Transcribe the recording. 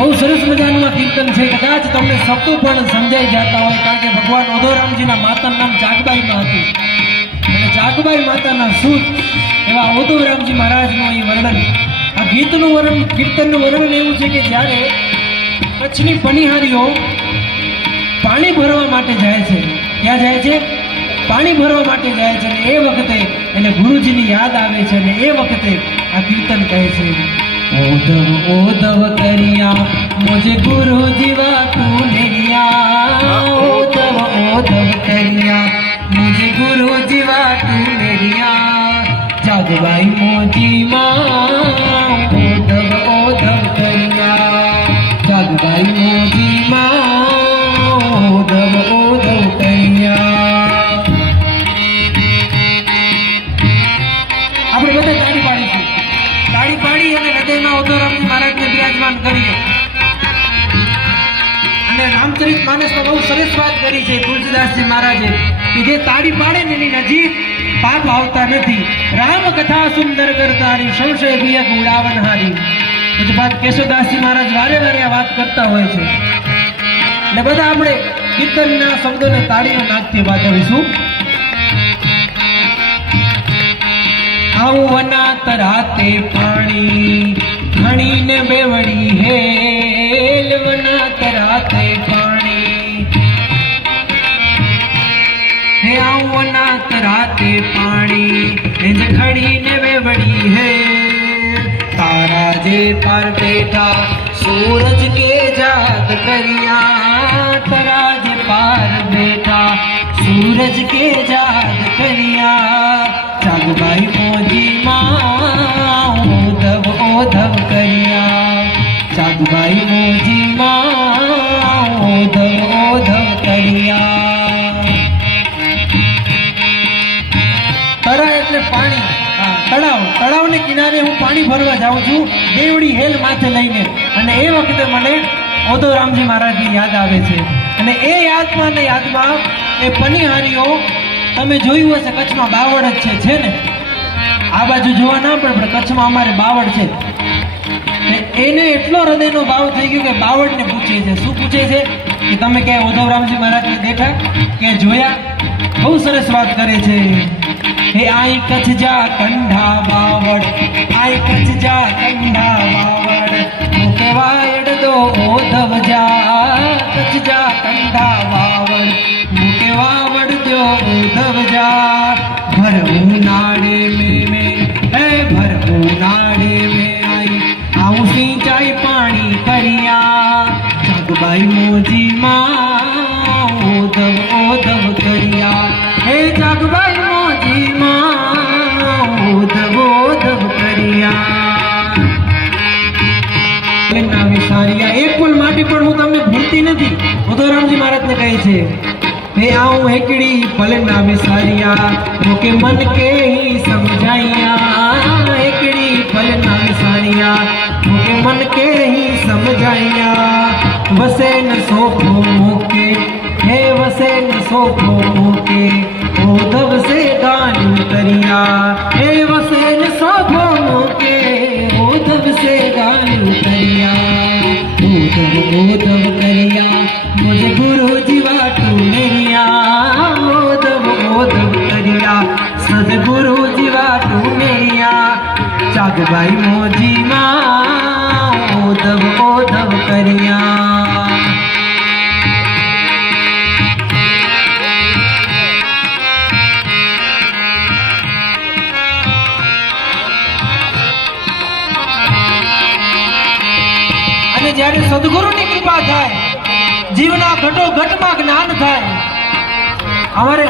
બહુ સરસ મજાનું આ કીર્તન છે. કદાચ તમને શબ્દો પણ સમજાઈ જતા હોય, કારણ કે ભગવાન ઓધોરામજીના માતાનું નામ જાગબાઈમાં હતું અને જાગબાઈ માતાના સૂત એવા ઓધોરામજી મહારાજનું અહીં વર્ણન. આ ગીતનું વર્ણન, કીર્તનનું વર્ણન એવું છે કે જ્યારે કચ્છની પનિહારીઓ પાણી ભરવા માટે જાય છે, ક્યાં જાય છે? પાણી ભરવા માટે જાય છે. અને એ વખતે એને ગુરુજીની યાદ આવે છે અને એ વખતે આ કીર્તન કહે છે, ઓધવ ઓધવ કરિયા મુझे गुरुजी वाटू नेरिया, ओधव ओधव करिया मुझे गुरुजी वाटू नेरिया, जागबाई मोजी माँ ओधव ओधव करिया, जागबाई मोजी माँ ओधव ओधव करिया. આપણે બધા તાળી પાડીશું. તાળી પાડી અને હૃદયમાં ઓધોરામજી મહારાજને બિરાજમાન કરીએ. અને રામચરિત માનસમાં બહુ સરસ વાત કરી છે તુલસીદાસજી મહારાજે કે જે તાળી પાડે ને એની નજીક પાપ આવતા નથી. રામ કથા સુંદર કરતારી સંશય વિયક ઉડાવનહારી. પછી બાદ કેશવદાસજી મહારાજ વારે વારે આ વાત કરતા હોય છે. એટલે બધા આપણે કીર્તનના શબ્દોને તાળીનો નાખથી વાજવીશું. આવના તરાતે પાણી ઘણીને બેવડી હેલ, વના તરાતે પાણી હે આવના તરાતે પાણી જ ઘડીને બેવડી હે, તારા જે પર બેઠા सूरज के जाग करिया, तारा जे पार बेटा सूरज के जाग करिया, जागबाई मोजी माँ ओधव ओधव करिया, जागबाई मोजी माँ ओधव ओधव करिया. તરા એટલે પાણી, તળાવ. તળાવને કિનારે હું પાણી ભરવા જાઉં છું દેવડી હેલ માથે લઈને, અને એ વખતે મને ઓધોરામજી મહારાજની યાદ આવે છે. અને એ યાદમાં ને યાદમાં એ પનિહારીઓ, તમે જોયું હશે કચ્છમાં બાવળ જ છે ને? આ બાજુ જોવા ના પડે પણ કચ્છમાં અમારે બાવળ છે. એને એટલો હૃદયનો ભાવ થઈ ગયો કે બાવળને પૂછે છે. શું પૂછે છે? કે તમે ક્યાંય ઓધોરામજી મહારાજને દેખા, ક્યાંય જોયા? બહુ સરસ વાત કરે છે. હે આઈ કચ્છ જા કંઢા બાવળ, આઈ કચ્છ જા કંઢા બાવળ, મુકે વાયડ દો ઓધવ જા, કચ્છ જા કંઢા બાવળ, મુકે વાવડ દો ઓધવ જા. ભર ઉનાળે में भर उनाड़े में आई आऊं सिंचाई पानी करिया, जागबाई मोजी माँ ओधव ओधव करिया, हे जागबाई मोजी माँ ओधव ओधव करिया. વિસારિયા એક પણ માટી પણ હું તમને ભૂલતી નથી. ઓધોરામજી મહારાજને કહે છે, हे आऊं हेकड़ी पलना विसारिया, मुके मन के ही समझाइया, हेकड़ी पलना विसारिया, मुके मन के ही समझाइया. वसे न सोफो मुके, हे वसे न सोफो मुके, ओधव से गान करिया, हे वसे न सोफो मुके, ओधव से गान करिया, ओधव ओधव करिया, मुझे गुरुजी वाटू नेरिया, ओधव ओधव करिया, सदगुरुजी वाटू नेरिया, जागबाई मोजी माँ ओधव ओधव करिया. અને જ્યારે સદગુરુની કૃપા થાય, જીવના ઘટો ઘટમાં જ્ઞાન થાય. અમારે